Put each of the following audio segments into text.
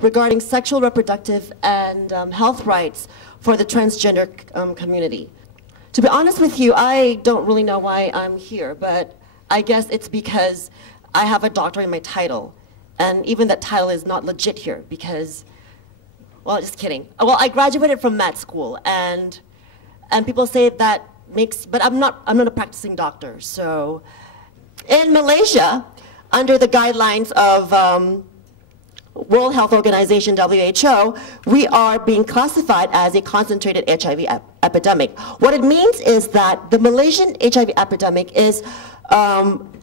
regarding sexual, reproductive, and health rights for the transgender community. To be honest with you, I don't really know why I'm here, but I guess it's because I have a doctorate in my title. And even that title is not legit here because, well, just kidding. Well, I graduated from med school, and people say that makes, but I'm not a practicing doctor. So in Malaysia, under the guidelines of World Health Organization, WHO, we are being classified as a concentrated HIV epidemic. What it means is that the Malaysian HIV epidemic is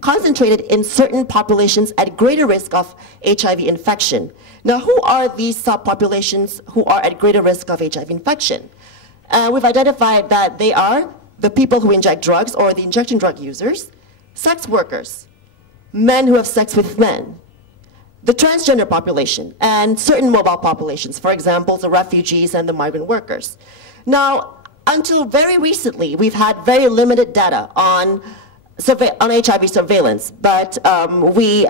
concentrated in certain populations at greater risk of HIV infection. Now, who are these subpopulations who are at greater risk of HIV infection? We've identified that they are the people who inject drugs or the injection drug users, sex workers, men who have sex with men, the transgender population, and certain mobile populations, for example, the refugees and the migrant workers. Now, until very recently, we've had very limited data on HIV surveillance, but we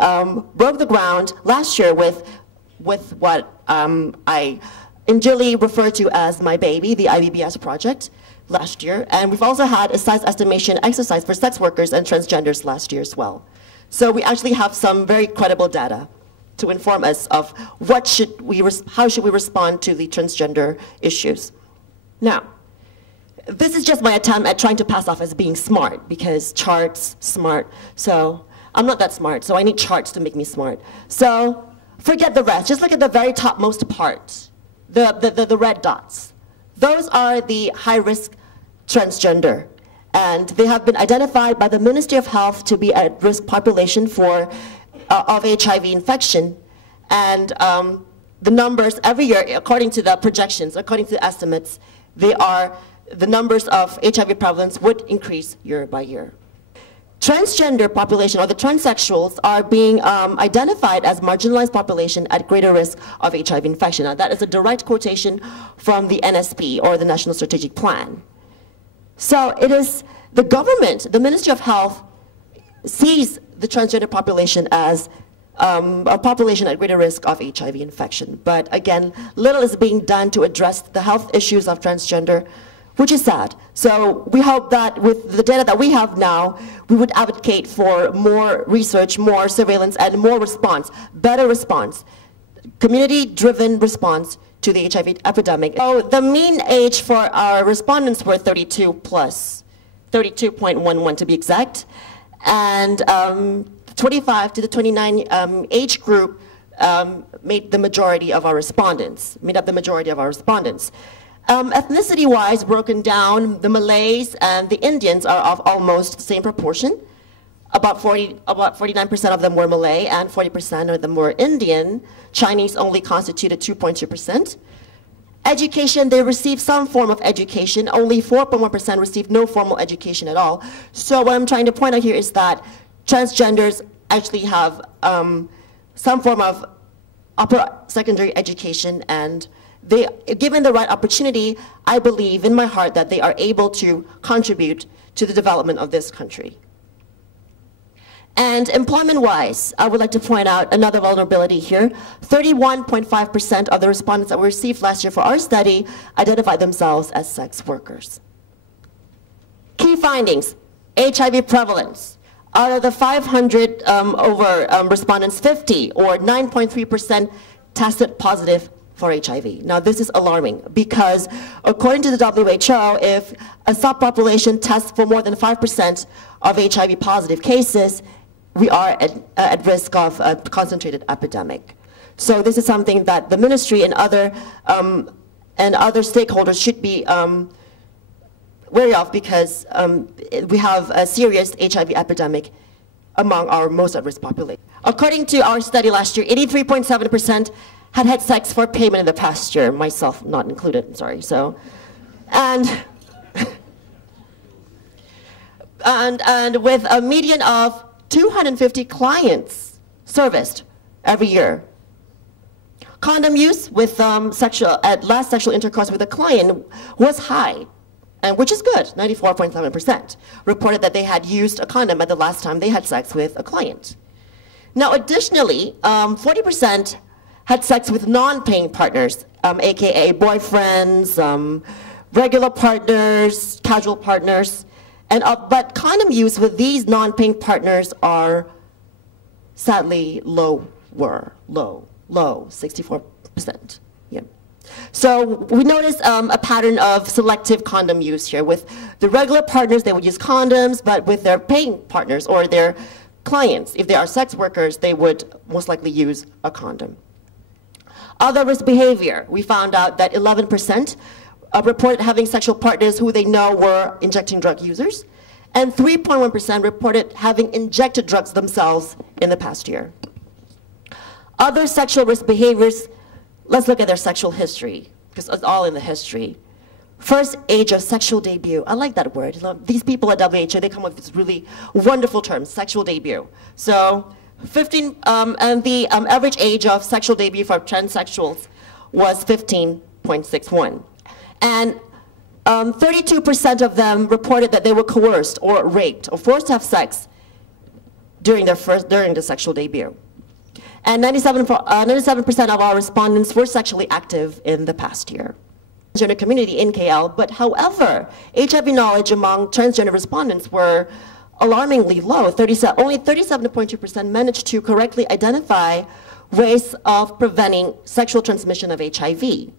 broke the ground last year with what I initially refer to as my baby, the IBBS project, last year. And we've also had a size estimation exercise for sex workers and transgenders last year as well. So we actually have some very credible data to inform us of how should we respond to the transgender issues. Now, this is just my attempt at trying to pass off as being smart, because charts, smart. So I'm not that smart, so I need charts to make me smart. So forget the rest, just look at the very topmost part, the red dots. Those are the high-risk transgender, and they have been identified by the Ministry of Health to be a risk population for of HIV infection. And the numbers every year, according to the projections, according to the estimates, the numbers of HIV prevalence would increase year by year. Transgender population, or the transsexuals, are being identified as marginalized population at greater risk of HIV infection. Now, that is a direct quotation from the NSP, or the National Strategic Plan. So it is the government, the Ministry of Health, sees the transgender population as a population at greater risk of HIV infection. But again, little is being done to address the health issues of transgender, which is sad. So we hope that with the data that we have now, we would advocate for more research, more surveillance, and more response, better response, community-driven response to the HIV epidemic. So the mean age for our respondents were 32 plus, 32.11 to be exact, and 25 to the 29 age group made up the majority of our respondents. Ethnicity-wise, broken down, the Malays and the Indians are of almost the same proportion. About 49% of them were Malay and 40% of them were Indian. Chinese only constituted 2.2%. Education, they received some form of education. Only 4.1% received no formal education at all. So what I'm trying to point out here is that transgenders actually have some form of upper secondary education, and they, given the right opportunity, I believe in my heart that they are able to contribute to the development of this country. And employment-wise, I would like to point out another vulnerability here. 31.5% of the respondents that we received last year for our study identified themselves as sex workers. Key findings: HIV prevalence. Out of the 500 respondents, 50 or 9.3% tested positive for HIV. Now, this is alarming because according to the WHO, if a subpopulation tests for more than 5% of HIV positive cases, we are at risk of a concentrated epidemic. So this is something that the ministry and other stakeholders should be wary of, because we have a serious HIV epidemic among our most at-risk population. According to our study last year, 83.7% had sex for payment in the past year, myself not included, I'm sorry. So, and with a median of 250 clients serviced every year. Condom use with last sexual intercourse with a client was high, and which is good. 94.7% reported that they had used a condom at the last time they had sex with a client. Now, additionally, 40% had sex with non-paying partners, aka boyfriends, regular partners, casual partners, but condom use with these non-paying partners are sadly low, 64%. Yeah. So we noticed a pattern of selective condom use here. With the regular partners, they would use condoms, but with their paying partners or their clients, if they are sex workers, they would most likely use a condom. Other risk behavior, we found out that 11% reported having sexual partners who they know were injecting drug users, and 3.1% reported having injected drugs themselves in the past year. Other sexual risk behaviors, let's look at their sexual history, because it's all in the history. First age of sexual debut. I like that word. These people at WHO, they come up with this really wonderful term, sexual debut. So 15, and the average age of sexual debut for transsexuals was 15.61. And 32% of them reported that they were coerced or raped or forced to have sex during the sexual debut. And 97% of our respondents were sexually active in the past year. Transgender community in KL, but however, HIV knowledge among transgender respondents were alarmingly low. Only 37.2% managed to correctly identify ways of preventing sexual transmission of HIV.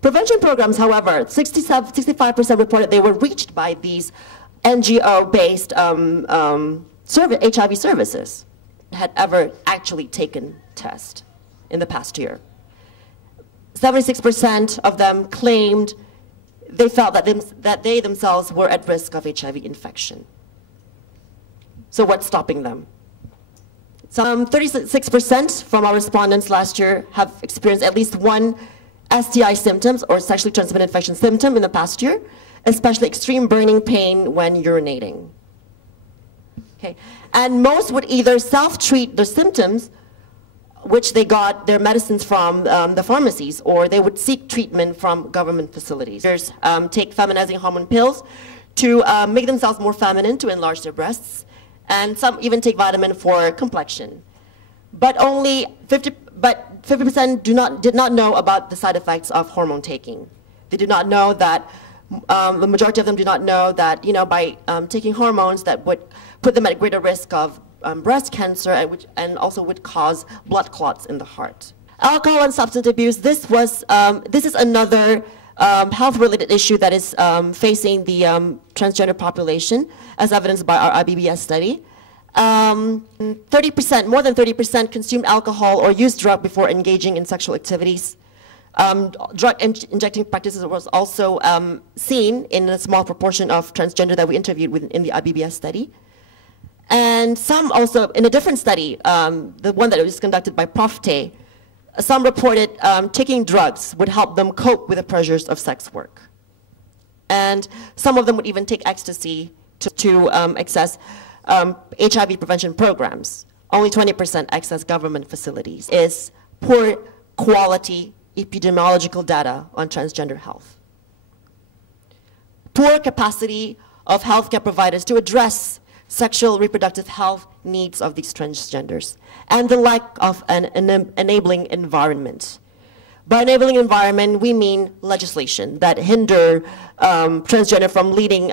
Prevention programs, however, 65% reported they were reached by these NGO-based HIV services had ever actually taken test in the past year. 76% of them claimed they felt that they themselves were at risk of HIV infection. So what's stopping them? Some 36% from our respondents last year have experienced at least one STI symptoms or sexually transmitted infection symptom in the past year, especially extreme burning pain when urinating. Okay. And most would either self-treat their symptoms, which they got their medicines from the pharmacies, or they would seek treatment from government facilities. Take feminizing hormone pills to make themselves more feminine, to enlarge their breasts, and some even take vitamin for complexion. But only 50% did not know about the side effects of hormone taking. They do not know that, the majority of them do not know that, by taking hormones that would put them at greater risk of breast cancer and also would cause blood clots in the heart. Alcohol and substance abuse, this is another health-related issue that is facing the transgender population, as evidenced by our IBBS study. 30%, more than 30% consumed alcohol or used drug before engaging in sexual activities. Drug injecting practices was also seen in a small proportion of transgender that we interviewed in the IBBS study. And some also, in a different study, the one that was conducted by Fhda, some reported taking drugs would help them cope with the pressures of sex work. And some of them would even take ecstasy to access HIV prevention programs. Only 20% access government facilities. Is poor quality epidemiological data on transgender health. Poor capacity of healthcare providers to address sexual reproductive health needs of these transgenders, and the lack of an enabling environment. By enabling environment, we mean legislation that hinder transgender from leading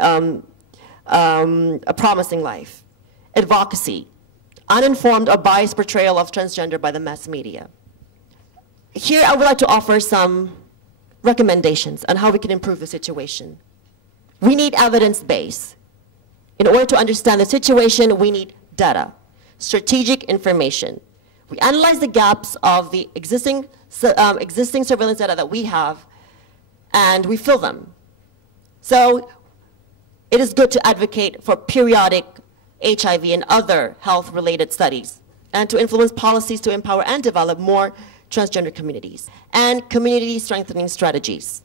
a promising life, advocacy, uninformed or biased portrayal of transgender by the mass media. Here, I would like to offer some recommendations on how we can improve the situation. We need evidence-based. In order to understand the situation, we need data, strategic information. We analyze the gaps of the existing surveillance data that we have, and we fill them. So it is good to advocate for periodic HIV and other health-related studies, and to influence policies to empower and develop more transgender communities, and community strengthening strategies.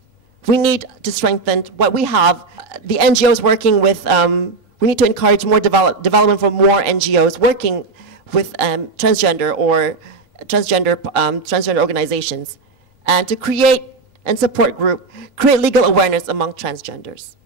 We need to strengthen what we have. The NGOs working with, we need to encourage more development for more NGOs working with transgender or transgender organizations, and to create and support create legal awareness among transgenders.